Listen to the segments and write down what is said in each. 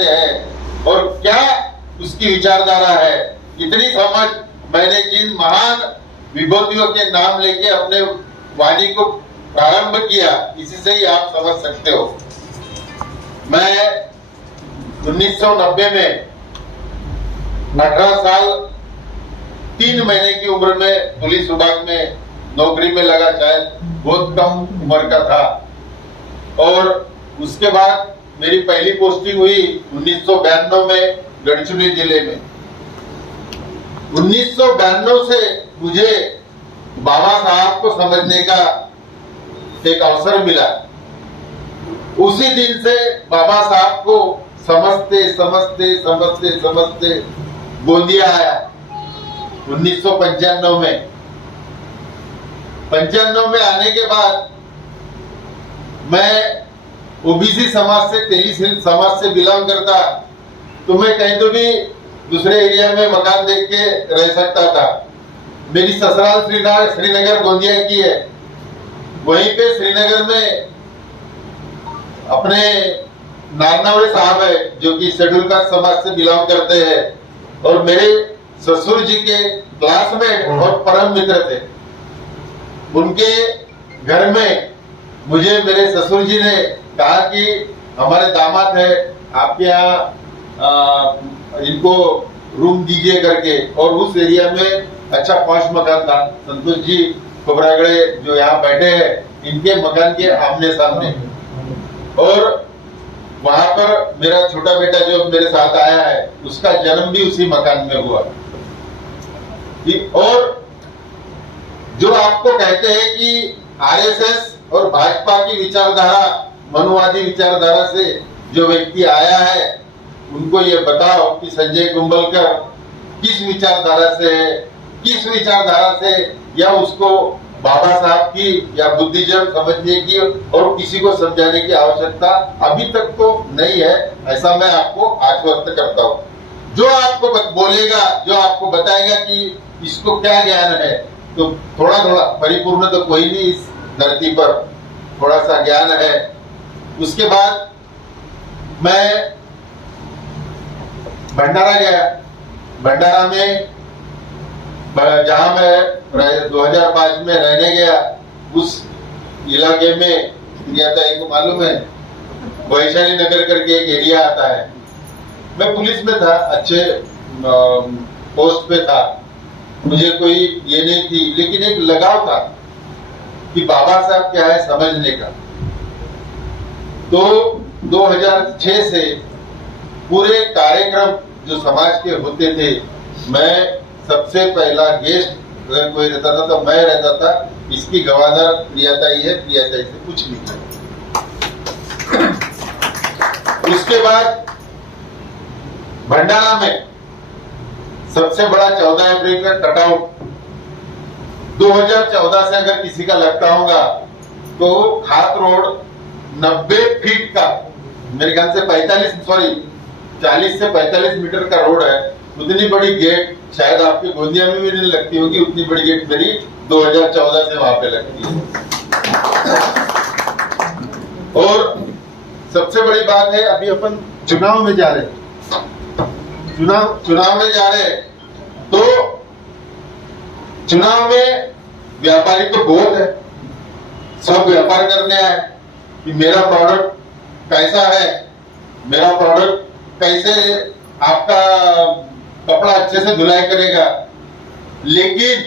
है और क्या उसकी विचारधारा है, इतनी समझ मैंने जिन महान विभूतियों के नाम लेके अपने वाणी को प्रारंभ किया, इसी से ही आप समझ सकते हो। मैं 1990 में 18 साल 3 महीने की उम्र में पुलिस विभाग में नौकरी में लगा, शायद बहुत कम उम्र का था। और उसके बाद मेरी पहली पोस्टिंग हुई 1992 में गढ़चिरौली जिले में। 1992 से मुझे बाबा साहब को समझने का एक अवसर मिला। उसी दिन से बाबा साहब को समझते समझते समझते समझते गोंदिया आया 1995 में। 95 में आने के बाद मैं ओबीसी समाज से, तेली समाज से बिलोंग करता, तो मैं कहीं तो भी दूसरे एरिया में मकान देख के रह सकता था। मेरी ससुराल श्रीनगर गोंदिया की है। वहीं पे श्रीनगर में अपने नारनवरे साहब है जो कि शेड्यूल कास्ट समाज से बिलोंग करते हैं, और मेरे ससुर जी के क्लासमेट और परम मित्र थे। उनके घर में मुझे मेरे ससुर जी ने कहा कि हमारे दामाद है, आपके यहाँ इनको रूम दीजिए करके। और उस एरिया में अच्छा पॉश मकान था। संतोष जी खोबरागड़े जो यहाँ बैठे हैं, इनके मकान के आमने सामने। और वहां पर मेरा छोटा बेटा जो मेरे साथ आया है, उसका जन्म भी उसी मकान में हुआ। और जो आपको कहते हैं कि आरएसएस और भाजपा की विचारधारा, मनुवादी विचारधारा से जो व्यक्ति आया है, उनको ये बताओ कि संजय कुंभलकर किस विचारधारा से है, किस विचारधारा से, या उसको बाबा साहब की या बुद्धिज्म समझने की और किसी को समझाने की आवश्यकता अभी तक तो नहीं है, ऐसा मैं आपको आश्वस्त करता हूँ। जो आपको बोलेगा, जो आपको बताएगा कि इसको क्या ज्ञान है, तो थोड़ा थोड़ा, परिपूर्ण तो कोई नहीं इस धरती पर, थोड़ा सा ज्ञान है। उसके बाद मैं भंडारा गया। भंडारा में जहां मैं 2005 में रहने गया, उस इलाके में गया था, एक मालूम है वैशाली नगर करके एक एरिया आता है। मैं पुलिस में था, अच्छे पोस्ट पे था, मुझे कोई ये नहीं थी, लेकिन एक लगाव था कि बाबा साहब क्या है समझने का। तो 2006 से पूरे कार्यक्रम जो समाज के होते थे, मैं सबसे पहला गेस्ट अगर कोई रहता था तो मैं रहता था। इसकी गवादर प्रियाताई है, प्रियाताई से कुछ नहीं है। उसके बाद भंडारा में सबसे बड़ा 14 अप्रैल का कटआउट 2014 से अगर किसी का लगता होगा तो खात रोड 90 फीट का, मेरे ख्याल से 40 से 45 मीटर का रोड है। उतनी बड़ी गेट शायद आपके गोंदिया में भी नहीं लगती होगी, उतनी बड़ी गेट मेरी 2014 से वहां पे लगती है। और सबसे बड़ी बात है, अभी अपन चुनाव में जा रहे, चुनाव में जा रहे, तो चुनाव में व्यापारी तो बहुत है, सब व्यापार करने आए कि मेरा प्रोडक्ट कैसा है, मेरा प्रोडक्ट कैसे आपका कपड़ा अच्छे से धुलाई करेगा। लेकिन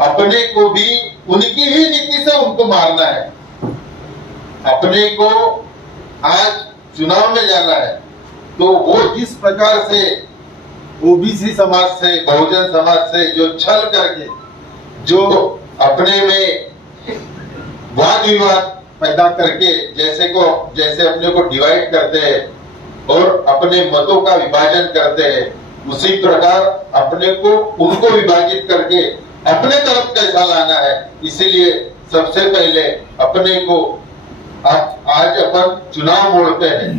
अपने को भी उनकी ही नीति से उनको मारना है। अपने को आज चुनाव में जाना है, तो वो जिस प्रकार से ओबीसी समाज से, बहुजन समाज से जो छल करके, जो अपने में वाद विवाद पैदा करके जैसे अपने को डिवाइड करते हैं और अपने मतों का विभाजन करते हैं, उसी प्रकार अपने को उनको विभाजित करके अपने तरफ कैसा लाना है। इसीलिए सबसे पहले अपने को आज अपन चुनाव मोड़ते हैं।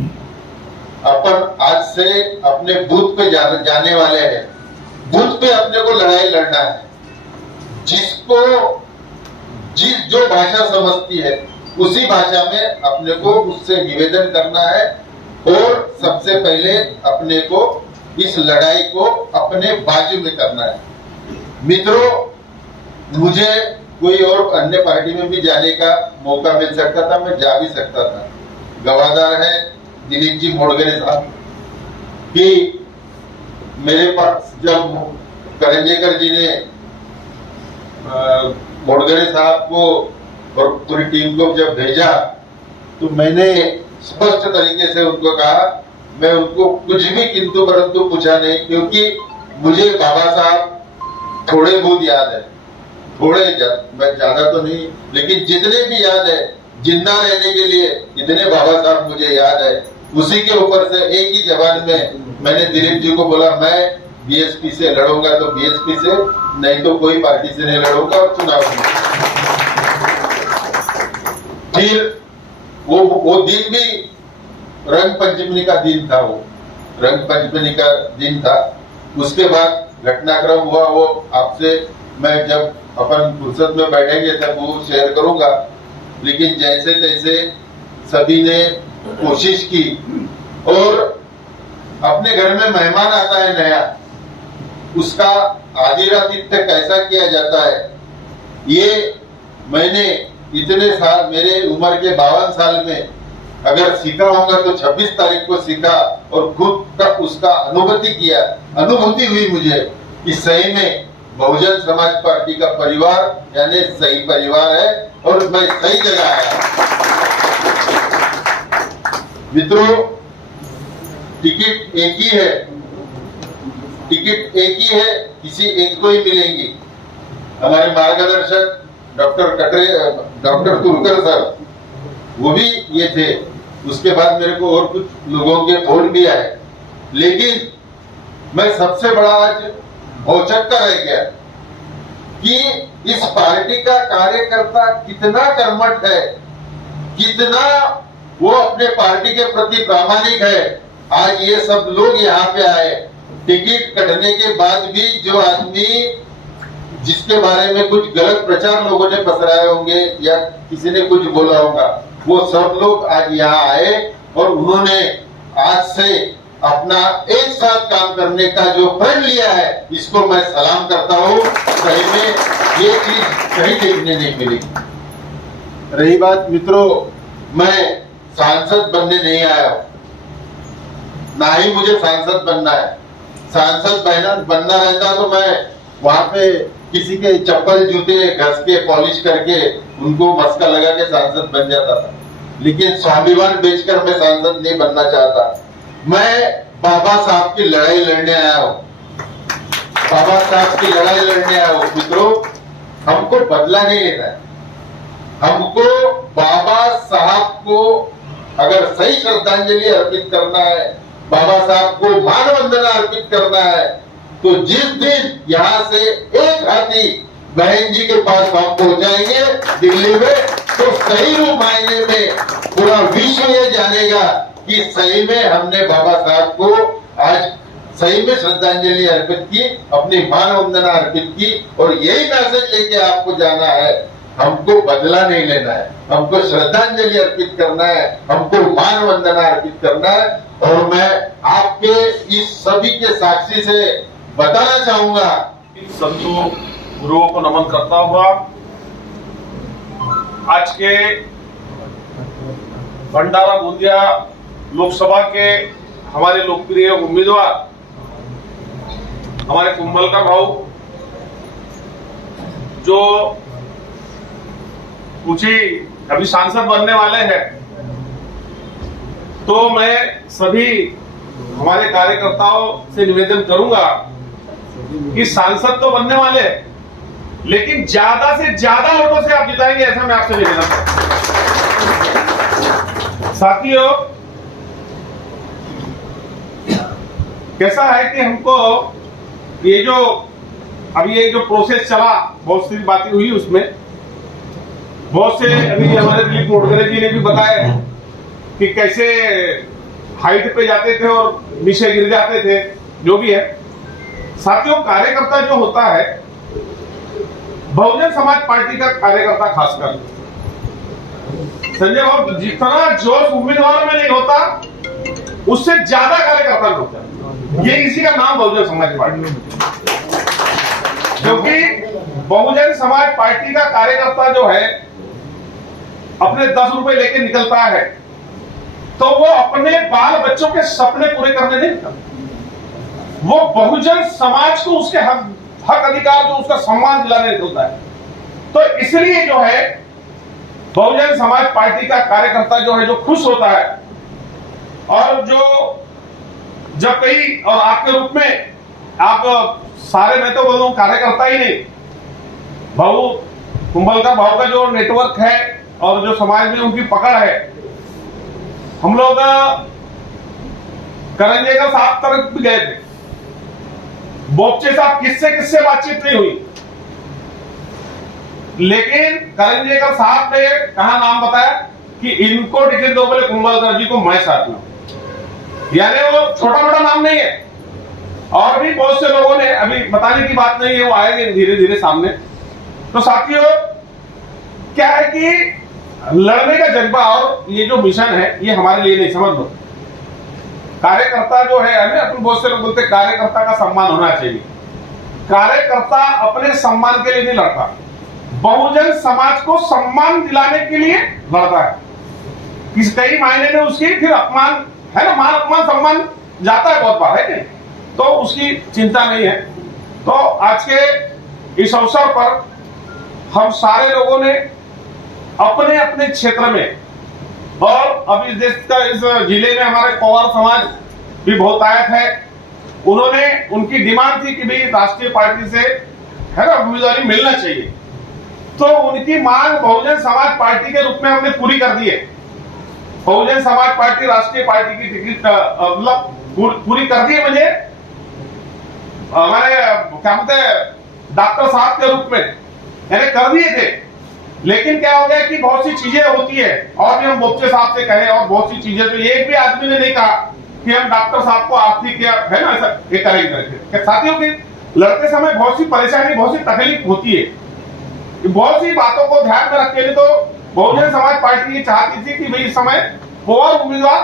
अपन आज से अपने बूथ पे जाने वाले हैं। बूथ पे अपने को लड़ाई लड़ना है। जो भाषा समझती है उसी भाषा में अपने को उससे निवेदन करना है और सबसे पहले अपने को इस लड़ाई को अपने बाजू में करना है। मित्रों, मुझे कोई और अन्य पार्टी में भी जाने का मौका मिल सकता था, मैं जा भी सकता था। गवादार है दिलीप जी मोड़गरे साहब कि मेरे पास जब करंजेकर जी ने मोड़गरे साहब को और पूरी टीम को जब भेजा तो मैंने स्पष्ट तरीके से उनको कहा, मैं उनको कुछ भी किंतु परंतु पूछा नहीं, क्योंकि मुझे बाबा साहब थोड़े बहुत याद है, मैं ज्यादा तो नहीं, लेकिन जितने भी याद है, जिंदा रहने के लिए इतने बाबा साहब मुझे याद है। उसी के ऊपर से एक ही जवान में मैंने दिलीप जी को बोला, मैं बीएसपी से लड़ूंगा तो बीएसपी से, नहीं तो कोई पार्टी से नहीं लड़ूंगा और चुनाव में। फिर वो दिन भी रंग पंचमी का दिन था, वो रंग पंचमी का दिन था। उसके बाद घटनाक्रम हुआ, वो आपसे मैं जब अपन फुर्सत में बैठेंगे तब वो शेयर करूंगा। लेकिन जैसे तैसे सभी ने कोशिश की, और अपने घर में मेहमान आता है नया, उसका आदरातिथ्य कैसा किया जाता है, ये मैंने इतने साल, मेरे उम्र के 52 साल में अगर सीखा होगा तो 26 तारीख को सीखा, और खुद तक उसका अनुभूति हुई मुझे कि सही में बहुजन समाज पार्टी का परिवार यानी सही परिवार है और मैं सही जगह आया। मित्रों, टिकट एक ही है, किसी एक को ही मिलेंगी। हमारे मार्गदर्शक डॉक्टर तुलकर सर, वो भी ये थे। उसके बाद मेरे को और कुछ लोगों के फोन भी आए, लेकिन मैं सबसे बड़ा आज औचक्का रह गया कि इस पार्टी का कार्यकर्ता कितना कर्मठ है, कितना वो अपने पार्टी के प्रति प्रामाणिक है। आज ये सब लोग यहाँ पे आए, टिकट कटने के बाद भी जो आदमी जिसके बारे में कुछ गलत प्रचार लोगों ने पसराए होंगे या किसी ने कुछ बोला होगा, वो सब लोग आज यहाँ आए और उन्होंने आज से अपना एक साथ काम करने का जो प्रण लिया है, इसको मैं सलाम करता हूँ। सही में ये चीज कहीं देखने नहीं मिली। रही बात मित्रों, मैं सांसद बनने नहीं आया हूँ, ना ही मुझे सांसद बनना है। सांसद बनना रहता तो मैं वहां पे किसी के चप्पल जूते घस के पॉलिश करके उनको मस्का लगा के सांसद बन जाता था, लेकिन स्वाभिमान बेचकर मैं सांसद नहीं बनना चाहता। मैं बाबा साहब की लड़ाई लड़ने आया हूँ, बाबा साहब की लड़ाई लड़ने आया हूँ। मित्रों, हमको बदला नहीं लेना है, हमको बाबा साहब को अगर सही श्रद्धांजलि अर्पित करना है, बाबा साहब को मान वंदना अर्पित करना है, तो जिस दिन यहाँ से एक हाथी बहन जी के पास हम पहुंचाएंगे दिल्ली में, तो सही रूप मायने में पूरा विश्व ये जानेगा कि सही में हमने बाबा साहब को आज सही में श्रद्धांजलि अर्पित की, अपनी मान वंदना अर्पित की। और यही मैसेज लेके आपको जाना है, हमको बदला नहीं लेना है, हमको श्रद्धांजलि अर्पित करना है, हमको मान वंदना अर्पित करना है। और मैं आपके इस सभी के साक्षी से बताना चाहूंगा, संतों गुरुओं को नमन करता हुआ आज के भंडारा गोंदिया लोकसभा के हमारे लोकप्रिय उम्मीदवार हमारे कुंभलकर भाऊ जो कुछ ही अभी सांसद बनने वाले हैं, तो मैं सभी हमारे कार्यकर्ताओं से निवेदन करूंगा कि सांसद तो बनने वाले हैं, लेकिन ज्यादा से ज्यादा वोटों से आप जिताएंगे, ऐसा मैं आपसे निवेदन करता हूं। साथियों, कैसा है कि हमको ये जो प्रोसेस चला, बहुत सी बातें हुई उसमें, बहुत से अभी हमारे दिलीप मोड़गरे जी ने भी बताया कि कैसे हाइट पे जाते थे और नीचे गिर जाते थे, जो भी है। साथियों, कार्यकर्ता जो होता है, बहुजन समाज पार्टी का कार्यकर्ता खासकर, संजय बाबू, जितना जोश उम्मीदवारों में नहीं होता उससे ज्यादा कार्यकर्ता होता है। ये इसी का नाम बहुजन समाज पार्टी, क्योंकि बहुजन समाज पार्टी का कार्यकर्ता जो है अपने 10 रुपए लेके निकलता है तो वो अपने बाल बच्चों के सपने पूरे करने नहीं निकलता, वो बहुजन समाज को उसके हक अधिकार जो उसका सम्मान दिलाने निकलता है। तो इसलिए जो है बहुजन समाज पार्टी का कार्यकर्ता जो है जो खुश होता है, और जो जब कई और आपके रूप में आप सारे, मैं तो बोलूं कार्यकर्ता ही नहीं, भाऊ कुंभलकर भाऊ का जो नेटवर्क है और जो समाज में उनकी पकड़ है, हम लोग करंजेकर साहब तक भी गए थे, बोपचे साहब किससे बातचीत नहीं हुई, लेकिन करंजेकर साहब ने कहा, नाम बताया कि इनको टिकट दो, बोले कुंभलकर जी को मैं साथ में, यानी वो छोटा मोटा नाम नहीं है। और भी बहुत से लोगों ने, अभी बताने की बात नहीं है, वो आएंगे धीरे धीरे सामने। तो साथियों क्या है कि लड़ने का जज्बा और ये जो मिशन है ये हमारे लिए नहीं, समझ लो। कार्यकर्ता जो है, अपन बहुत से लोग बोलते हैं कार्यकर्ता का सम्मान होना चाहिए। कार्यकर्ता अपने सम्मान के लिए नहीं लड़ता, बहुजन समाज को सम्मान दिलाने के लिए लड़ता है। कई मायने में उसकी फिर अपमान है ना, मान अपमान सम्मान जाता है बहुत बार, है नहीं, तो उसकी चिंता नहीं है। तो आज के इस अवसर पर हम सारे लोगों ने अपने अपने क्षेत्र में, और अब इस देश का इस जिले में हमारे पवार समाज भी बहुत आयत है, उन्होंने, उनकी डिमांड थी कि भाई राष्ट्रीय पार्टी से है ना उम्मीदवारी मिलना चाहिए, तो उनकी मांग बहुजन समाज पार्टी के रूप में हमने पूरी कर दी है। बहुजन समाज पार्टी राष्ट्रीय पार्टी की टिकट मतलब पूरी कर दी है, मुझे हमारे क्या बोलते हैं डॉक्टर साहब के रूप में यानी कर दिए थे। लेकिन क्या हो गया कि बहुत सी चीजें होती है, और भी हम बोपचे साहब से कहे, और बहुत सी चीजें, तो एक भी आदमी ने नहीं कहा कि हम डॉक्टर साहब को आर्थिक है ना ऐसा ये करेंगे। साथियों की लड़ते समय बहुत सी परेशानी, बहुत सी तकलीफ होती है, बहुत सी बातों को ध्यान में रखते हुए तो बहुजन समाज पार्टी ये चाहती थी कि भाई इस समय पवार उम्मीदवार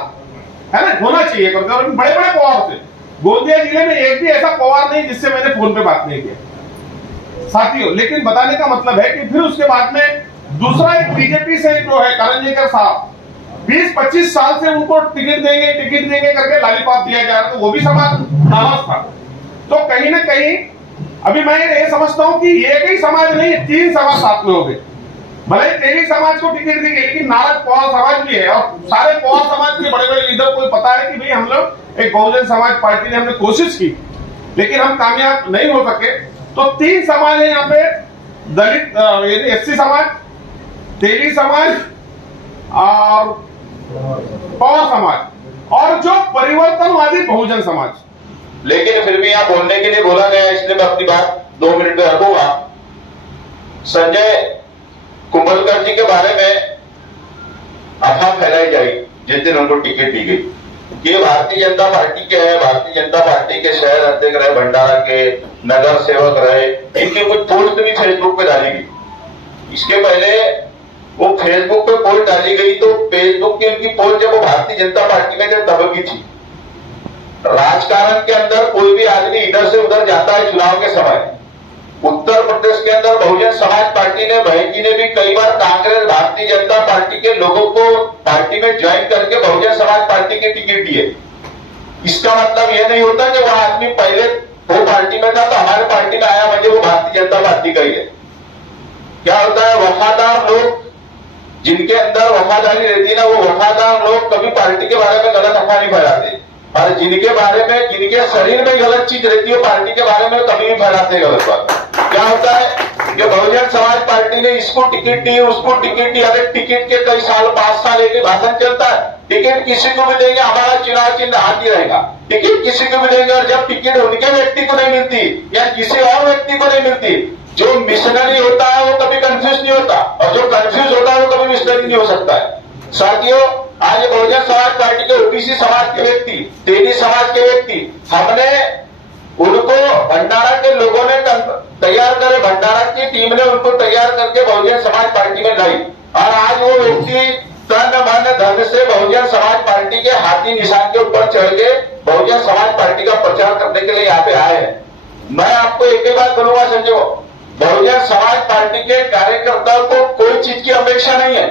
है ना होना चाहिए, बड़े बड़े पवार थे। गोंदिया जिले में एक भी ऐसा पवार नहीं जिससे मैंने फोन पे बात नहीं किया साथियों। लेकिन बताने का मतलब है कि फिर उसके बाद में दूसरा एक बीजेपी से जो है करंजेकर साहब 20-25 साल से उनको टिकट देंगे करके लालीपाप दिया जा रहा, तो वो भी समाज नाराज था। तो कहीं ना कहीं अभी मैं ये समझता हूं कि एक ही समाज नहीं, 3 समाज साथ में हो गए। भले ही तेली समाज को टिकट दी गई, लेकिन नाराज पवार समाज भी है, और सारे पवार समाज के बड़े बड़े लीडर को पता है कि भाई हम लोग एक बहुजन समाज पार्टी ने हमने कोशिश की लेकिन हम कामयाब नहीं हो सके। तो 3 समाज है यहाँ पे, दलित एससी समाज, तेली समाज और पवार समाज, और जो परिवर्तनवादी बहुजन समाज। लेकिन फिर भी यहाँ बोलने के लिए बोला गया, इसलिए मैं अपनी बात 2 मिनट में रखूंगा। संजय कुंभलकर जी के बारे में अफवाह फैलाई जाए जिस दिन उनको टिकट दी गई, ये भारतीय जनता पार्टी के हैं, भारतीय जनता पार्टी के शहर अध्यक्ष रहे, भंडारा के नगर सेवक रहे, इनकी कुछ पोस्ट भी फेसबुक पे डाली गई। इसके पहले वो फेसबुक पे पोस्ट डाली गई तो फेसबुक की उनकी पोस्ट जब वो भारतीय जनता पार्टी में जब तब की थी। राजकारण के अंदर कोई भी आदमी इधर से उधर जाता है चुनाव के समय। उत्तर प्रदेश के अंदर बहुजन समाज पार्टी ने, बहन जी ने भी कई बार कांग्रेस भारतीय जनता पार्टी के लोगों को पार्टी में ज्वाइन करके बहुजन समाज पार्टी के टिकट दिए। इसका मतलब यह नहीं होता कि वह आदमी पहले वो पार्टी में था तो हमारे पार्टी में आया म्हणजे वो भारतीय जनता पार्टी का ही है। क्या होता है, वफादार लोग जिनके अंदर वफादारी रहती है ना, वो वफादार लोग कभी पार्टी के बारे में गलत अफवाह नहीं फैलाते, और जिनके बारे में, जिनके शरीर में गलत चीज रहती है पार्टी के बारे में कभी भी फैलाते गलत बात। क्या होता है कि बहुजन समाज पार्टी ने इसको टिकट दी, उसको टिकट दी, अरे टिकट के कई साल 5 साल एक भाषण चलता है, टिकट किसी को भी देंगे, हमारा चुनाव चिन्ह हाथ ही रहेगा, टिकट किसी को भी देंगे, और जब टिकट उनके व्यक्ति को नहीं मिलती या किसी और व्यक्ति को नहीं मिलती, जो मिशनरी होता है वो कभी कंफ्यूज नहीं होता, और जो कंफ्यूज होता है वो कभी मिशनरी नहीं हो सकता है। साथियों, आज बहुजन समाज पार्टी के ओबीसी समाज के व्यक्ति, तेली समाज के व्यक्ति, हमने उनको भंडारा के लोगों ने तैयार करे, भंडारा की टीम ने उनको तैयार करके बहुजन समाज पार्टी में लाई, और आज वो व्यक्ति तन मन धन से बहुजन समाज पार्टी के हाथी निशान के ऊपर चढ़ के बहुजन समाज पार्टी का प्रचार करने के लिए यहाँ पे आए हैं। मैं आपको एक ही बात बोलूंगा संजो, बहुजन समाज पार्टी के कार्यकर्ताओं को कोई चीज की अपेक्षा नहीं है,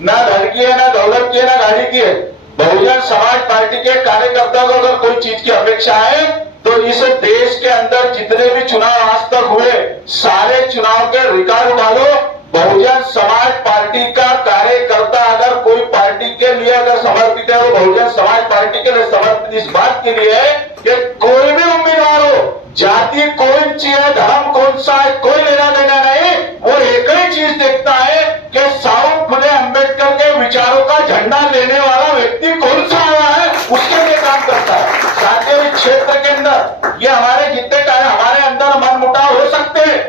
ना धन की है, ना दौलत की है, ना गाड़ी की है। बहुजन समाज पार्टी के कार्यकर्ताओं को अगर कोई चीज की अपेक्षा है तो इस देश के अंदर जितने भी चुनाव आज तक हुए सारे चुनाव के रिकॉर्ड उठा लो। बहुजन समाज पार्टी का कार्यकर्ता अगर कोई पार्टी के लिए अगर समर्पित है, वो बहुजन समाज पार्टी के लिए समर्पित इस बात के लिए है कि कोई भी उम्मीदवार हो, जाति कौन सी है, धर्म कौन सा है, कोई लेना देना नहीं। वो एक ही चीज देखता है कि साहू फुले अम्बेडकर के विचारों का झंडा लेने वाला व्यक्ति कौन सा आया है, उसके लिए काम करता है। साथियों, इस क्षेत्र के अंदर ये हमारे जितने हमारे अंदर मनमुटाव हो सकते हैं,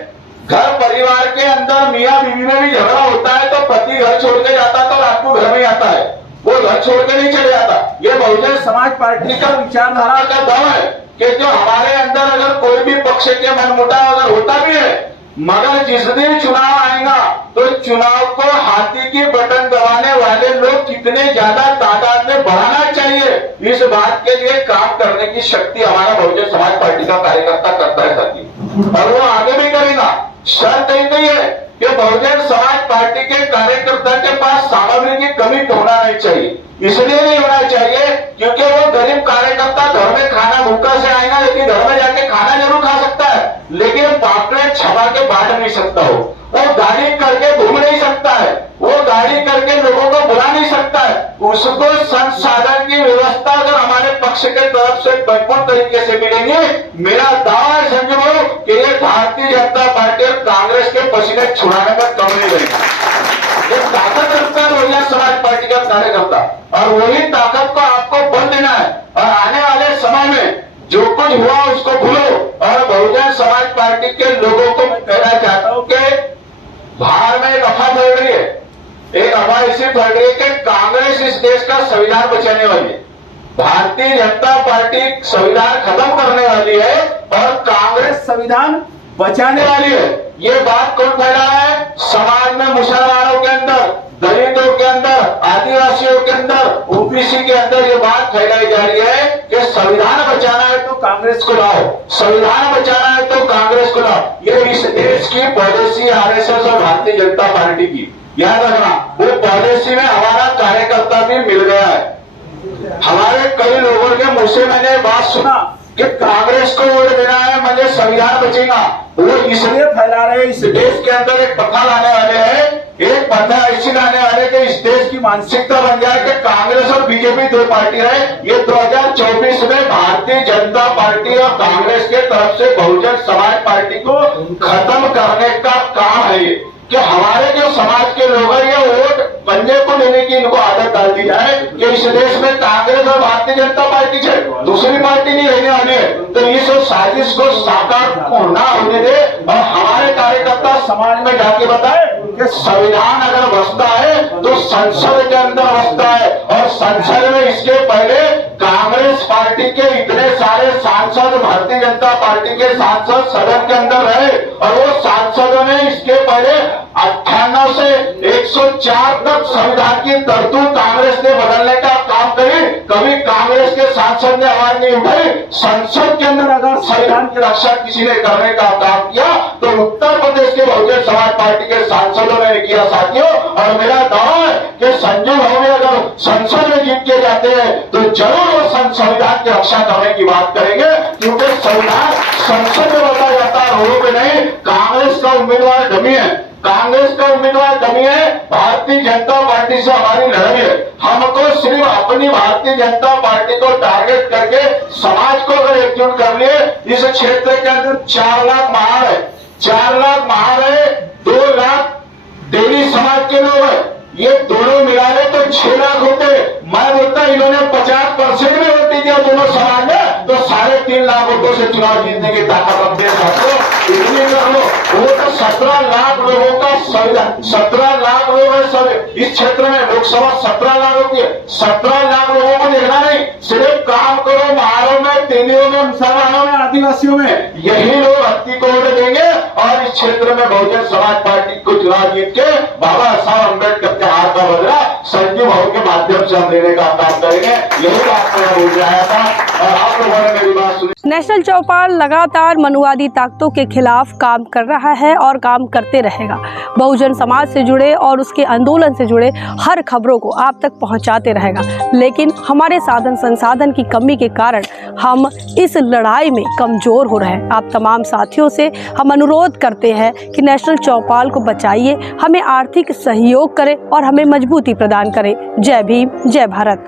घर परिवार के अंदर मियां बीवी में भी झगड़ा होता है तो पति घर छोड़ के जाता है तो रात को घर में आता है, वो घर छोड़ के नहीं चले जाता। ये बहुजन समाज पार्टी का विचारधारा का दम है कि जो हमारे अंदर अगर कोई भी पक्ष के मनमुटाव अगर होता भी है, मगर जिस दिन चुनाव आएगा तो चुनाव को हाथी की बटन दबाने वाले लोग कितने ज्यादा तादाद में बढ़ाना चाहिए, इस बात के लिए काम करने की शक्ति हमारा बहुजन समाज पार्टी का कार्यकर्ता करता है साथी, और वो आगे भी करेगा। शर्त नहीं है कि बहुजन समाज पार्टी के कार्यकर्ता के पास सामग्री की कमी होना नहीं चाहिए। इसलिए नहीं होना चाहिए क्योंकि वो गरीब कार्यकर्ता घर में खाना भूखा से आएगा, लेकिन घर में जाके खाना जरूर खा सकता है, लेकिन पापलेट छपा के बांट नहीं सकता हो, वो गाड़ी करके घूम नहीं सकता है, वो गाड़ी करके लोगों को बुला नहीं सकता है। उसको संसाधन की व्यवस्था अगर हमारे पक्ष के तरफ से भरपूर तरीके से मिलेंगे, मेरा दावा है संजय कि ये भारतीय जनता पार्टी और कांग्रेस के पसीने छुड़ाने में कम नहीं रहेगा। ये ताकत रखता है बहुजन समाज पार्टी का कार्यकर्ता, और वही ताकत को आपको बल देना है। और आने वाले समय में जो कुछ हुआ उसको भूलो, और बहुजन समाज पार्टी के लोगों को मैं कहना चाहता हूं कि बाहर में एक अफवाह फैल रही है, एक अफवाह इसी फैल रही है कि कांग्रेस इस देश का संविधान बचाने वाली है, भारतीय जनता पार्टी संविधान खत्म करने वाली है और कांग्रेस संविधान बचाने वाली है। ये बात कौन फैला है? समाज में मुसलमानों के अंदर, दलितों के अंदर, आदिवासियों के अंदर, ओबीसी के अंदर ये बात फैलाई जा रही है कि संविधान बचाना है तो कांग्रेस को लाओ, संविधान बचाना है तो कांग्रेस को लाओ। ये इस देश की पॉलिसी आरएसएस और भारतीय जनता पार्टी की, याद रखना, वो पॉलिसी में हमारा कार्यकर्ता भी मिल गया है। हमारे कई लोगों के मुंह से मैंने बात सुना कि कांग्रेस को वोट देना है मुझे संविधान बचेगा, वो इसलिए फैला रहे। इस देश के अंदर एक प्रथा लाने वाले हैं, एक प्रथा ऐसी लाने वाले कि इस देश की मानसिकता बन जाए कि कांग्रेस और बीजेपी दो पार्टी है। ये 2024 में भारतीय जनता पार्टी और कांग्रेस के तरफ से बहुजन समाज पार्टी को खत्म करने का काम है ये, कि हमारे जो समाज के लोग हैं ये वोट पंजे को लेने की इनको आदत डाल दी जाए कि इस देश में कांग्रेस और भारतीय जनता पार्टी है, दूसरी पार्टी नहीं रहने वाली है। तो इस साजिश को साकार ना होने दे, और हमारे कार्यकर्ता समाज में जाके बताए कि संविधान अगर बसता है तो संसद के अंदर बसता है, और संसद में इसके पहले कांग्रेस पार्टी के इतने सारे सांसद भारतीय जनता पार्टी के सांसद सदन के अंदर रहे, और वो सांसदों ने इसके पहले 98 से 104 तक संविधान की तरतूद कांग्रेस ने बदलने का काम करी, कभी कांग्रेस के सांसद ने आवाज नहीं उठाई। संसद के अंदर अगर संविधान की रक्षा किसी ने करने का काम किया तो उत्तर प्रदेश के बहुजन समाज पार्टी के सांसदों ने किया साथियों। और मेरा दावा है कि संजय भावे अगर संसद में जीत के जाते हैं तो जरूर वो संविधान की रक्षा करने की बात करेंगे, क्योंकि संविधान संसद में बता जाता है, रोडों पे नहीं। कांग्रेस का उम्मीदवार डमी है, कांग्रेस का उम्मीदवार डमी है, भारतीय जनता पार्टी से हमारी लड़ाई है। हमको सिर्फ अपनी भारतीय जनता पार्टी को टारगेट करके समाज को अगर एकजुट कर लिए, इस क्षेत्र के अंदर 4 लाख महार है, 4 लाख महार है, 2 लाख देवी समाज के लोग हैं, ये दोनों मिला ले तो 6 लाख होते। मैं बोलता इन्होंने 50% में वोट दिया दोनों समाज में, तो 3.5 लाख वोटों से चुनाव जीतने की ताकत रखते हैं। इतनी कर लो, वो तो 17 लाख लोगों का संविधान, 17 लाख लोग हैं सब इस क्षेत्र में, लोकसभा 17 लाख होती है। 17 लाख लोगों को देखना नहीं, सिर्फ काम करो महारों में, तेलियों में, मुसलमानों में, आदिवासियों में, यही लोग हत्ती को वोट देंगे और इस क्षेत्र में बहुजन समाज पार्टी को चुनाव जीत के बाबा साहब अम्बेडकर कच्चा हाथ का बदला संजीव भाव के माध्यम से हम देने का काम करेंगे। यही आपको मैं बोल आया था और आप लोगों ने मेरी बात सुनी। नेशनल चौपाल लगातार मनुवादी ताकतों के खिलाफ काम कर रहा है और काम करते रहेगा। बहुजन समाज से जुड़े और उसके आंदोलन से जुड़े हर खबरों को आप तक पहुंचाते रहेगा। लेकिन हमारे साधन संसाधन की कमी के कारण हम इस लड़ाई में कमज़ोर हो रहे हैं। आप तमाम साथियों से हम अनुरोध करते हैं कि नेशनल चौपाल को बचाइए, हमें आर्थिक सहयोग करें और हमें मजबूती प्रदान करें। जय भीम, जय भारत।